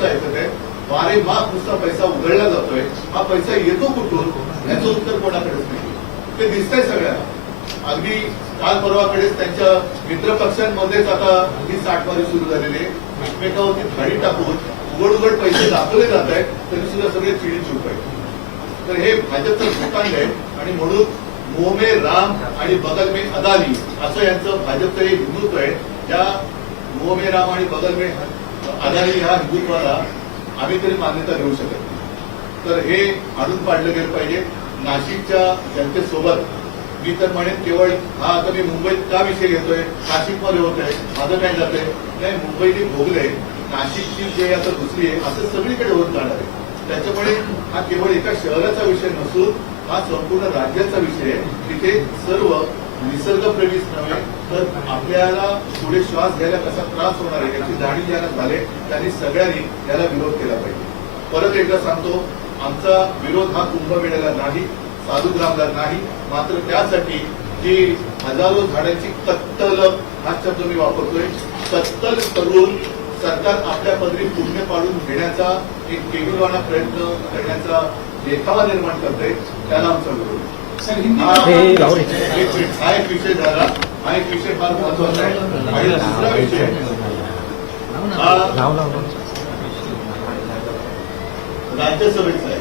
भाजपचं ऐकत आहे, वारेमाप नुसता पैसा उधळला जातोय, हा पैसा येतो कुठून याचं उत्तर कोणाकडेच नाही. ते दिसतंय सगळ्यांना. अगदी काल परवाकडेच त्यांच्या मित्र पक्षांमध्येच आता ही साठमारी सुरू झालेली आहे. एकमेकावरती थाळी टाकून उघड उघड पैसे दाखवले जात आहेत, तरी सुद्धा सगळे चिडी चूप आहेत. तर हे भाजपचं भूतांड आहे आणि म्हणून मुंह में राम आणि बगल में अदानी असं यांचं भाजपचं एक हिंदुत्व आहे. त्या मुंह में राम आणि बगल में अदानी ह्या हिंदुत्वाला आम्ही तरी मान्यता देऊ शकत नाही. तर हे आणून पाडलं गेलं पाहिजे. नाशिकच्या जनतेसोबत मी तर म्हणेन केवळ हा आता मी मुंबईत का विषय घेतोय, नाशिकमध्ये होत आहे, माझं काय जातंय नाही, मुंबईने भोगलंय, नाशिकची जे आता दुसरी आहे असं सगळीकडे होत जाणार आहे. त्याच्यामुळे हा केवळ एका शहराचा विषय नसून हा संपूर्ण राज्याचा विषय आहे. तिथे सर्व निसर्गप्रेमीच नव्हे तर आपल्याला पुढे श्वास घ्यायला कसा त्रास होणार आहे याची जाणीव ज्यांना झाले त्यांनी सगळ्यांनी याला विरोध केला पाहिजे. परत एकदा सांगतो, आमचा विरोध हा कुंभमेळ्याला नाही, साधुग्रामला नाही, मात्र त्यासाठी जी हजारो झाडांची कत्तल हा शब्द मी वापरतोय, कत्तल करून सरकार आपल्या पदरी पुण्य पाडून घेण्याचा एक केविलवाणा प्रयत्न करण्याचा देखावा निर्माण करतोय, त्याला आमचा विरोध. हा एक विषय झाला. हा एक विषय फार महत्वाचा आहे. आणि दुसरा विषय हा राज्यसभेचा आहे,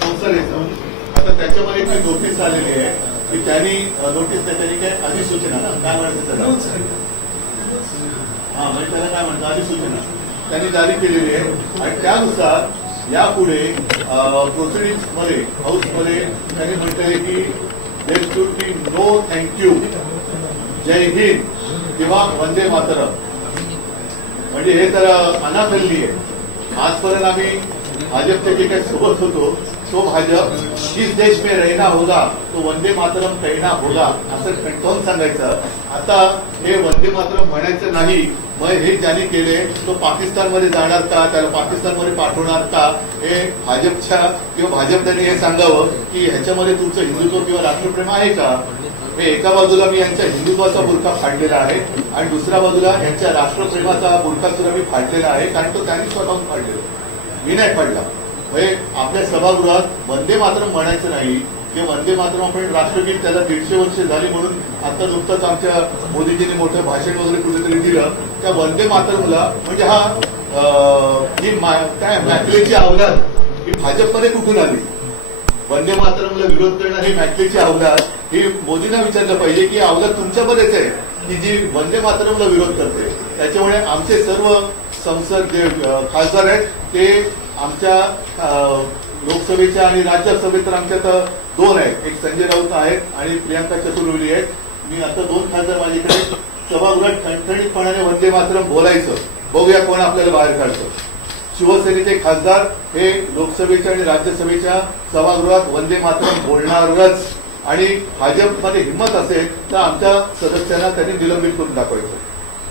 संसदेचं. आता त्याच्यामध्ये काही नोटीस आलेली आहे की त्यांनी नोटीस त्याच्यानी काय अधिसूचना काय म्हणायचं त्याला, म्हणजे त्याला काय म्हणतात अधिसूचना त्यांनी जारी केलेली आहे. आणि त्यानुसार यापुढे प्रोसिडिंग्स मध्ये हाऊसमध्ये त्यांनी म्हटलंय की there should be no thank you, Jai Hind किंवा वंदे मातरम. म्हणजे हे तर अनाथल्ली आहे. आजपर्यंत आम्ही भाजपचे जे काही सोबत होतो तो भाजप जिस देश में रहना होगा तो वंदे मातरम कहना होगा असं कंटाळून सांगायचं. आता हे वंदे मातरम म्हणायचं नाही, मग हे ज्यांनी केले तो पाकिस्तानमध्ये जाणार का, त्याला पाकिस्तानमध्ये पाठवणार का, हे भाजपच्या किंवा भाजपने हे सांगावं की ह्याच्यामध्ये तुमचं हिंदुत्व किंवा राष्ट्रप्रेम आहे का. हे एका बाजूला मी यांच्या हिंदुत्वाचा बुरखा फाडलेला आहे आणि दुसऱ्या बाजूला यांच्या राष्ट्रप्रेमाचा बुरखा सुद्धा मी फाडलेला आहे, कारण तो त्यांनी स्वतःहून फाडलेला, मी नाही फाडला. म्हणजे आपल्या सभागृहात वंदे मातरम म्हणायचं नाही की वंदे मातरम आपण राष्ट्रगीत त्याला 150 वर्ष झाली म्हणून आता नुकतंच आमच्या मोदीजींनी मोठं भाषण वगैरे कुठेतरी दिलं. त्या वंदे मातरमला म्हणजे हा ही काय मॅकलेची अवलाद ही भाजपमध्ये कुठून आली. वंदे मातरमला विरोध करणं ही मॅकलेची अवलाद ही मोदींना विचारलं पाहिजे की अवलाद तुमच्यामध्येच आहे की जी वंदे मातरमला विरोध करते. त्याच्यामुळे आमचे सर्व संसद जे खासदार आहेत ते आमच्या लोकसभेच्या आणि राज्यसभेत तर आमच्यात 2 आहेत, एक संजय राऊत आहेत आणि प्रियांका चतुर्वेदी आहेत. मी आता 2 खासदार माझ्याकडे सभागृहात ठणठणीतपणाने वंदे मातरम बोलायचं, बघूया कोण आपल्याला बाहेर काढतं. शिवसेनेचे खासदार हे लोकसभेच्या आणि राज्यसभेच्या सभागृहात वंदे मातरम बोलणारच आणि भाजपमध्ये हिंमत असेल तर आमच्या सदस्यांना त्यांनी निलंबित करून दाखवायचं.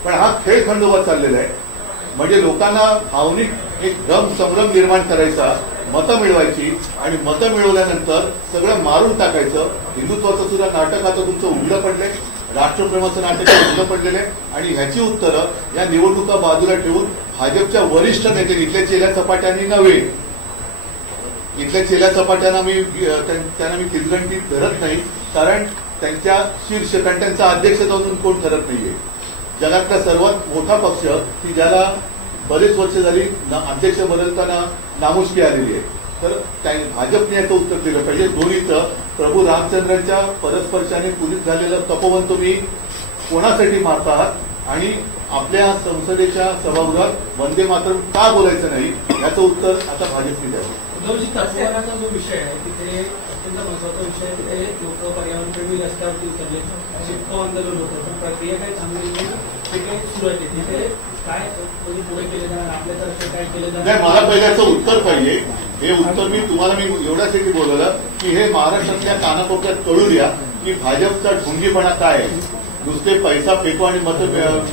पण हा खेळ खंडोबा चाललेला आहे. म्हणजे लोकांना भावनिक एक भ्रम संभ्रम निर्माण करायचा, मतं मिळवायची आणि मतं मिळवल्यानंतर सगळं मारून टाकायचं. हिंदुत्वाचं सुद्धा नाटक आता तुमचं उघडं पडलंय, राष्ट्रप्रेमाचं नाटक उघडं पडलेलं आहे. आणि ह्याची उत्तरं या निवडणुका बाजूला ठेवून भाजपच्या वरिष्ठ नेते इथल्या चेल्या चपाट्यांनी नव्हे, इथल्या चेल्या चपाट्यांना त्यांना मी किचगंटी धरत नाही, कारण त्यांच्या शीर्षकंट्यांचा अध्यक्ष जाऊन कोण ठरत नाहीये. जगातला सर्वात मोठा पक्ष की ज्याला बरेच वर्ष झाली अध्यक्ष बदलताना नामुष्की आलेली आहे. तर भाजपने याचं उत्तर दिलं पाहिजे. दोन्हीचं प्रभू रामचंद्रांच्या परस्पर्शाने पूजित झालेलं तपोवन तुम्ही कोणासाठी मारता आहात आणि आपल्या संसदेच्या सभागृहात वंदे मातरम का बोलायचं नाही याचं उत्तर आता भाजपने द्यावं. तपोवनाचा जो विषय आहे तिथे अत्यंत महत्वाचा विषय आहे. तिथे लोक पर्यावरणप्रेमी रस्त्यावरती उतरले, शिटको आंदोलन होतं, पण प्रक्रिया काही थांबलेली नाही. ते काही सुरू आहे तिथे काय पुढे केले जाणार, आपल्यातर्फे काय केलं जाणार. नाही, मला पहिलं याचं उत्तर पाहिजे. हे उत्तर मी तुम्हाला एवढ्यासाठी बोलवलं की हे महाराष्ट्रातल्या कानाकोपऱ्यात कळू द्या की भाजपचा ढोंगीपणा काय आहे. नुसते पैसा फेको आणि मत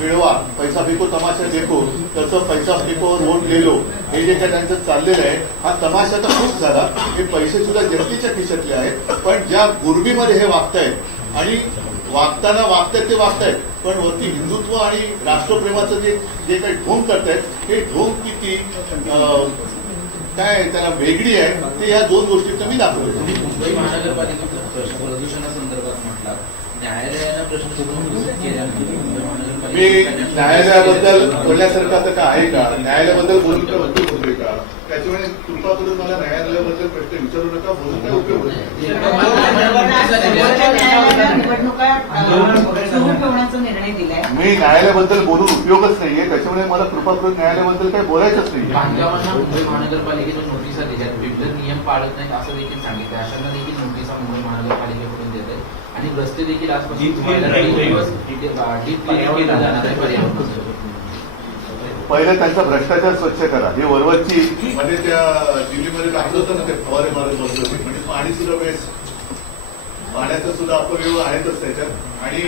मिळवा, पैसा फेको तमाशा देखो, तसं पैसा फेकोवर वोट गेलो, हे जे काय त्यांचं चाललेलं आहे हा तमाशा तर खूप झाला. हे पैसे सुद्धा जनतेच्या खिशातले आहेत, पण ज्या गुरबीमध्ये हे वागतायत आणि वागताना वागतायत ते वागतायत, पण वरती हिंदुत्व आणि राष्ट्रप्रेमाचं जे काही ढोंग करतायत हे ढोंग किती काय त्याला वेगळी आहे ते या दोन गोष्टींचं मी दाखवतो. तुम्ही मुंबई महानगरपालिकेचा प्रश्न प्रदूषणासंदर्भात म्हटला, न्यायालयानं प्रश्न सोडून केला नाही. मुंबई मी महानगरपालिका न्यायालयाबद्दल बोलण्यासारखं आता काय आहे का? न्यायालयाबद्दल बोलून काय उपयोग होतोय का? त्याच्यामुळे कृपा करून मला न्यायालयाबद्दल प्रश्न विचारू नका, बोलून काय उपयोग होत नाही. निवडणुका सुरू ठेवण्याचा निर्णय दिलाय. मी न्यायालयाबद्दल बोलून उपयोगच नाहीये, त्याच्यामुळे मला कृपा करून न्यायालयाबद्दल काही बोलायचंच नाही. बांधकामांना मुंबई महानगरपालिकेच्या नोटिसा दिल्यात, बिल्डर नियम पाळत नाहीत असं देखील सांगितलं. अशांना देखील नोटिसा मुंबई महानगरपालिकेकडून देत आहे आणि रस्ते देखील आजपासून केला जाणार आहे पर्यावरण. पहिलं त्यांचा भ्रष्टाचार स्वच्छ करा. हे वरवरची म्हणजे त्या दिल्लीमध्ये टाकलं होतं ना ते फवारे मारत बसले होते, म्हणजे पाणी सुद्धा वेस्ट, पाण्याचा सुद्धा अपव्यय आहेतच त्याच्यात. आणि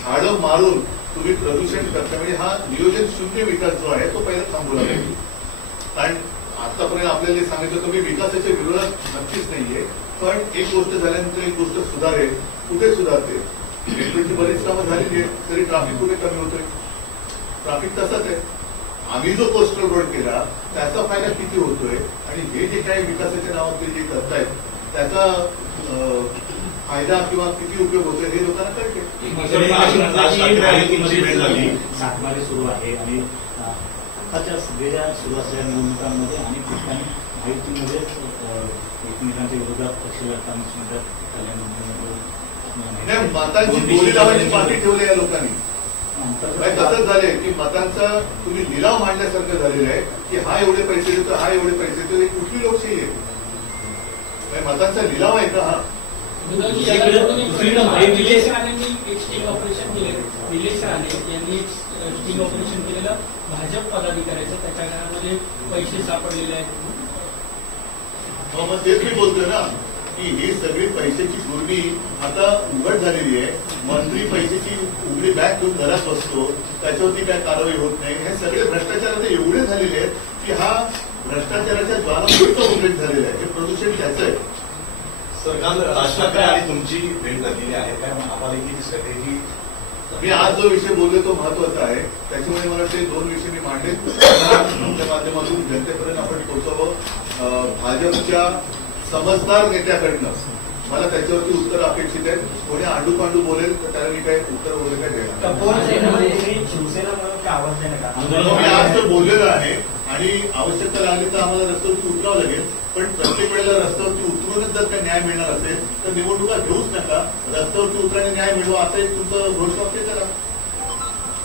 झाडं मारून तुम्ही प्रदूषण करता, म्हणजे हा नियोजन शून्य विकास जो आहे तो पहिला थांबवला पाहिजे. कारण आतापर्यंत आपल्याला जे सांगितलं होतं मी विकासाच्या विरोधात नक्कीच नाहीये, पण एक गोष्ट झाल्यानंतर एक गोष्ट सुधारेल. कुठे सुधारते? मेट्रोची बरीच कामं झालेली आहे, तरी ट्रॅफिक कुठे कमी होतोय? ट्रॅफिक तसाच आहे. आम्ही जो कोस्टल रोड केला त्याचा फायदा किती होतोय आणि हे जे काही विकासाच्या नावात जे करतायत त्याचा फायदा किंवा किती उपयोग होतोय हे लोकांना कळते. सातबारे सुरू आहे आणि आताच्या सगळ्या सुरू असलेल्या निवडणुकांमध्ये अनेक ठिकाणी माहितीमध्ये एकमेकांच्या विरोधात पक्ष लढताना नाही, मतांची बोली लावायची पाठी ठेवली या लोकांनी. तसंच झालंय की मतांचा तुम्ही लिलाव मांडण्यासारखं झालेलं आहे की हा एवढे पैसे देतो, हा एवढे पैसे देतो. ही कुठली लोकशाही आहे? मतांचा लिलाव आहे का हा? निलेश राणेंनी एक स्टिंग ऑपरेशन केले. निलेश राणे यांनी एक स्टिंग ऑपरेशन केलेलं भाजप पदाधिकाऱ्याचं, त्याच्या घरामध्ये पैसे सापडलेले आहेत. मग तेच मी बोलतोय ना की ही सगळी पैशाची गुरणी आता उघड झालेली आहे. मंत्री पैशाची उघडी बॅग घेऊन घरात बसतो, त्याच्यावरती काय कारवाई होत नाही. हे सगळे भ्रष्टाचार आता एवढे झालेले आहेत की हा भ्रष्टाचाराच्या ज्वालामुखीचा उल्लेख झालेला आहे. हे प्रदूषण त्याचं आहे. सर, काल राज ठाकरे आणि तुमची भेट झालेली आहे, काय महापालिकेची स्ट्रॅटेजी? मी आज जो विषय बोललो तो महत्वाचा आहे, त्याच्यामुळे मला ते दोन विषय मी मांडले. तुमच्या माध्यमातून जनतेपर्यंत आपण पोहोचावं. भाजपच्या समजदार नेत्याकडनं मला त्याच्यावरती उत्तर अपेक्षित आहे. कोणी आंडू बोलेल तर त्याला मी काही उत्तर वगैरे काय देणार. शिवसेना म्हणून काय आवाज देणार मी आज तर बोललेलो आहे आणि आवश्यकता लागली तर आम्हाला रस्त्यावरती उतरावं लागेल. पण प्रत्येक वेळेला रस्त्यावरती उतरूनच जर काही न्याय मिळणार असेल तर निवडणुका घेऊच नका. रस्त्यावरती उतराने न्याय मिळवा असं एक तुमचं घोषवाक्य करा.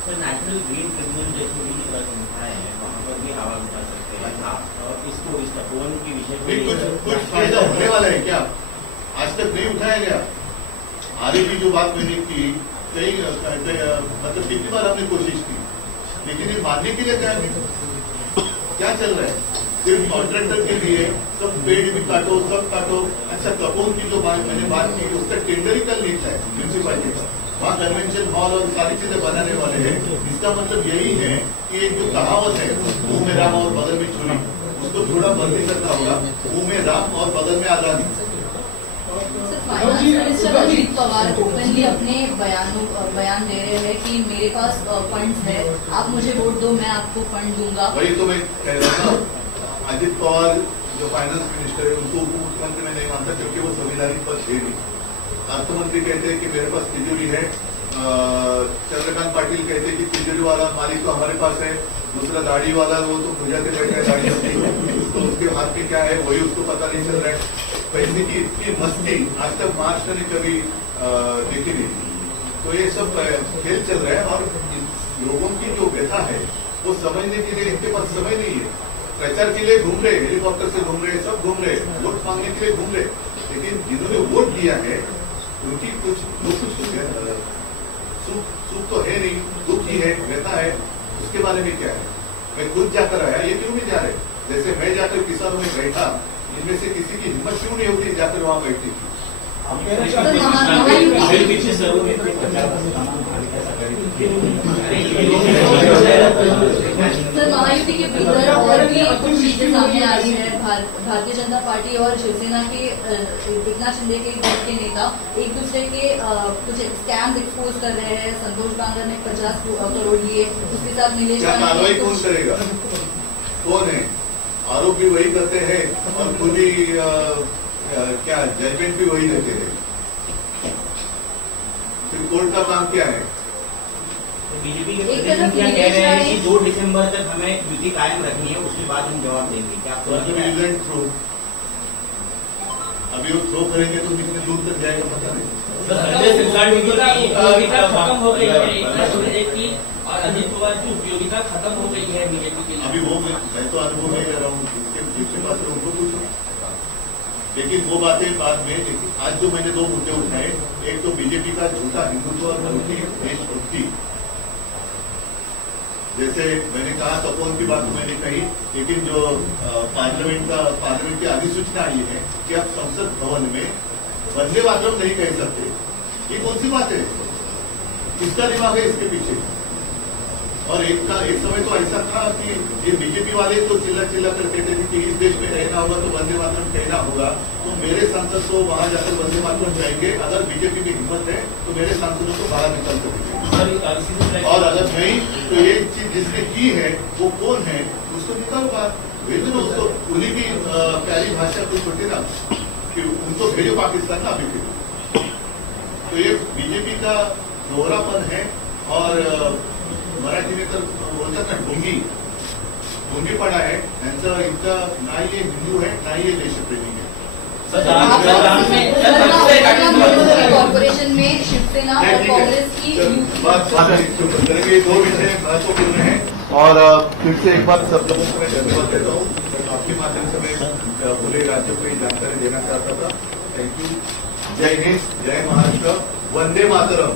नेशनल ग्रीन ट्रिब्यूनल जैसे भी संस्था है वहाँ पर भी आवाज उठा सकते हैं आप इसको इस तपोवन के विषय कुछ फायदा होने वाला है क्या? आज तक नहीं उठाया गया. आगे की जो बात मैंने की कई मतलब कितनी बार हमने कोशिश की, लेकिन ये मानने के लिए क्या चल रहा है? सिर्फ कॉन्ट्रैक्टर के लिए सब पेड़ भी काटो, सब काटो. अच्छा, तपोवन की जो मैंने बात की उसका टेंडर ही कल नीचा है म्यूनसिपालिटी का. वहाँ कन्वेंशन हॉल और सारी चीजें बनाने वाले हैं. इसका मतलब यही है कि एक जो कहावत है मुंह में राम और बगल में छुरी, उसको थोड़ा बंदी करना होगा. मुंह में राम और बगल में आजादी. Finance minister Ajit Pawar openly अपने बयान दे रहे हैं कि मेरे पास फंड्स है, आप मुझे वोट दो, मैं आपको फंड दूंगा. वही तो मैं कह रहा था. अजित पवार जो फाइनेंस मिनिस्टर है उनको उप मुख्यमंत्री में नहीं मानता क्योंकि वो संविधानिक पद है नहीं. अर्थमंत्री कहते हैं कि मेरे पास तिजोरी है. चंद्रकांत पाटिल कहते हैं कि तिजोरी वाला मालिक तो हमारे पास है. दूसरा दाढ़ी वाला वो तो पूजा के बैठे दाढ़ी होती तो उसके हाथ में क्या है वही उसको पता नहीं चल रहा है. पैसे की इतनी मस्ती आज तक महाराष्ट्र ने कभी देखी नहीं. तो ये सब खेल चल रहा है और लोगों की जो व्यथा है वो समझने के लिए इनके पास समय नहीं है. प्रचार के लिए घूम रहे, हेलीकॉप्टर से घूम रहे, सब घूम रहे, वोट मांगने के लिए घूम रहे. लेकिन जिन्होंने वोट दिया है उनकी कुछ सुख तो है नहीं, दुख ही है, व्यथा है. उसके बारे में क्या है? मैं खुद जाकर आया, ये क्यों नहीं जा रहे? जैसे मैं जाकर किसानों में बैठा, इनमें से किसी की हिम्मत क्यों नहीं होती जाकर वहां बैठने की? सर, महायुति के भीतर और भी कुछ चीजें सामने आ रही है। भारतीय जनता पार्टी और शिवसेना के एकनाथ शिंदे के गुट के नेता एक दूसरे के कुछ स्कैम्स एक्सपोज कर रहे हैं। संतोष बांगर ने 50 करोड़ लिए, उसके साथ नीलेश क्या राणे ने कार्रवाई कौन कुछ- करेगा? कौन है? आरोप भी वही करते हैं और खुद ही क्या जजमेंट भी वही देते हैं। फिर कोर्ट का काम क्या है? बीजेपी के एक प्रदेश तरफ मुखिया कह रहे हैं कि नीलेश 2 दिसंबर तक हमें युति कायम रखनी है, उसके बाद हम जवाब देंगे। क्या आपको लगता है? थ्रू अभी वो थ्रो करेंगे तो कितने दूर तक जाएगा पता नहीं। उपयोगिता खत्म हो गई है एकनाथ शिंदे की और अजित पवार की उपयोगिता खत्म हो गई है बीजेपी के लिए। अभी वो मैं तो अनुभव नहीं कर रहा हूँ, जिसके पास है उनको पूछो। लेकिन वो बातें बाद में, लेकिन आज जो मैंने 2 मुद्दे उठाए, एक तो बीजेपी का झूठा हिंदुत्व और झूठी देशभक्ति। जैसे मैंने कहा तपोवन की बात तो मैंने कही, लेकिन जो पार्लियामेंट की अधिसूचना आई है कि अब संसद भवन में वंदे मातरम नहीं कह सकते, ये कौन सी बात है? किसका दिमाग है इसके पीछे? और एक समय तो ऐसा था कि ये बीजेपी वाले तो चिल्ला कर कहते थे कि इस देश में रहना होगा तो वंदे मातरम कहना होगा। तो मेरे सांसद तो वहां जाकर वंदे मातरम कहेंगे, अगर बीजेपी की हिम्मत है तो मेरे सांसदों को बाहर निकल सकेंगे। और अगर नहीं तो ये चीज जिसने की है वो कौन है उसको निकालो बाहर, भेजो ना उसको। उन्हीं की प्यारी भाषा कुछ होती ना कि उनको भेजो पाकिस्तान ना, अभी भेजो। तो ये बीजेपी का दोहरापन है। और मराठी में तर बोलतात ना ढोंगीपणा है यांचं। इनका ना ये हिंदू है ना ये देशप्रेमी है। कॉर्पोरेशन में शिवसेना और कांग्रेस की बात करेंगे। ये 2 विषय महत्वपूर्ण है और फिर से एक बार सब लोगों को मैं धन्यवाद देता हूँ। आपके माध्यम से मैं पूरे राज्य को ये जानकारी देना चाहता था। Thank you. जय हिंद, जय महाराष्ट्र, वंदे मातरम।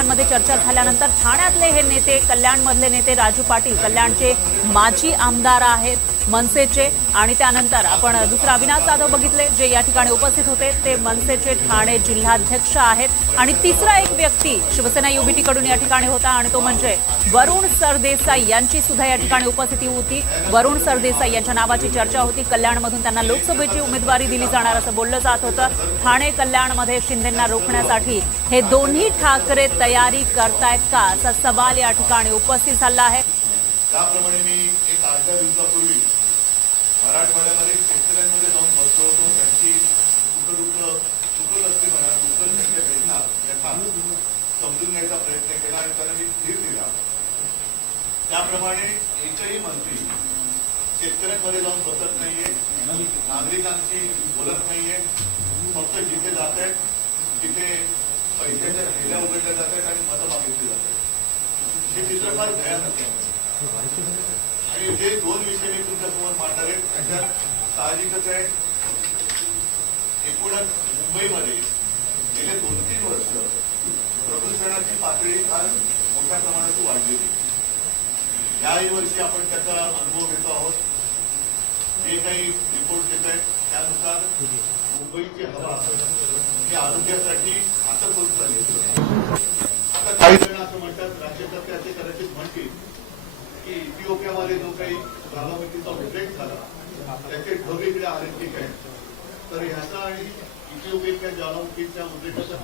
मध्ये चर्चा झाल्यानंतर ठाण्यातले हे नेते, कल्याणमधले नेते राजू पाटील कल्याणचे माजी आमदार आहेत मनसेचे, आणि त्यानंतर आपण दुसरा अविनाश जाधव बघितले जे या ठिकाणी उपस्थित होते, ते मनसेचे ठाणे जिल्हाध्यक्ष आहेत, आणि तिसरा एक व्यक्ती शिवसेना युबीटी कडून या ठिकाणी होता आणि तो म्हणजे वरुण सरदेसाई यांची सुद्धा या ठिकाणी उपस्थिती होती। वरुण सरदेसाई यांच्या नावाची चर्चा होती। कल्याणमधून त्यांना लोकसभेची उमेदवारी दिली जाणार असं बोललं जात होतं। ठाणे कल्याणमध्ये शिंदेंना रोखण्यासाठी हे दोन्ही ठाकरे तयारी करतायत का असा सवाल या ठिकाणी उपस्थित झाला आहे। त्याप्रमाणे मी एक 8 दिवसापूर्वी मराठवाड्यामध्ये शेतकऱ्यांमध्ये जाऊन बसलो होतो। त्यांची सुखदुःख असते म्हणा, दुःख त्यांच्या वेदना यथा समजून घ्यायचा प्रयत्न शिड्या उघडल्या जातात आणि मतं मागितली जातात. हे चित्र फार भयानक आहे. आणि जे दोन विषय मी तुमच्यासमोर मांडणार आहेत त्याच्यात साहजिकच आहे, एकूणच मुंबईमध्ये गेले 2-3 वर्ष प्रदूषणाची पातळी फार मोठ्या प्रमाणात वाढलेली. याही वर्षी आपण त्याचा अनुभव घेतो आहोत. जे काही रिपोर्ट येत आहेत त्यानुसार मुंबईची हवा ही आरोग्यासाठी घातक होत चालली. आता काही जण असं म्हणतात, राज्यकर्ते असे कदाचित म्हणतील की इथिओपियामध्ये जो काही ज्वालामुखीचा उद्रेक झाला त्याचे ढग इकडे आले ठीक आहे. तर ह्याचा आणि इथिओपियाच्या ज्वालामुखीच्या उद्रेकाचा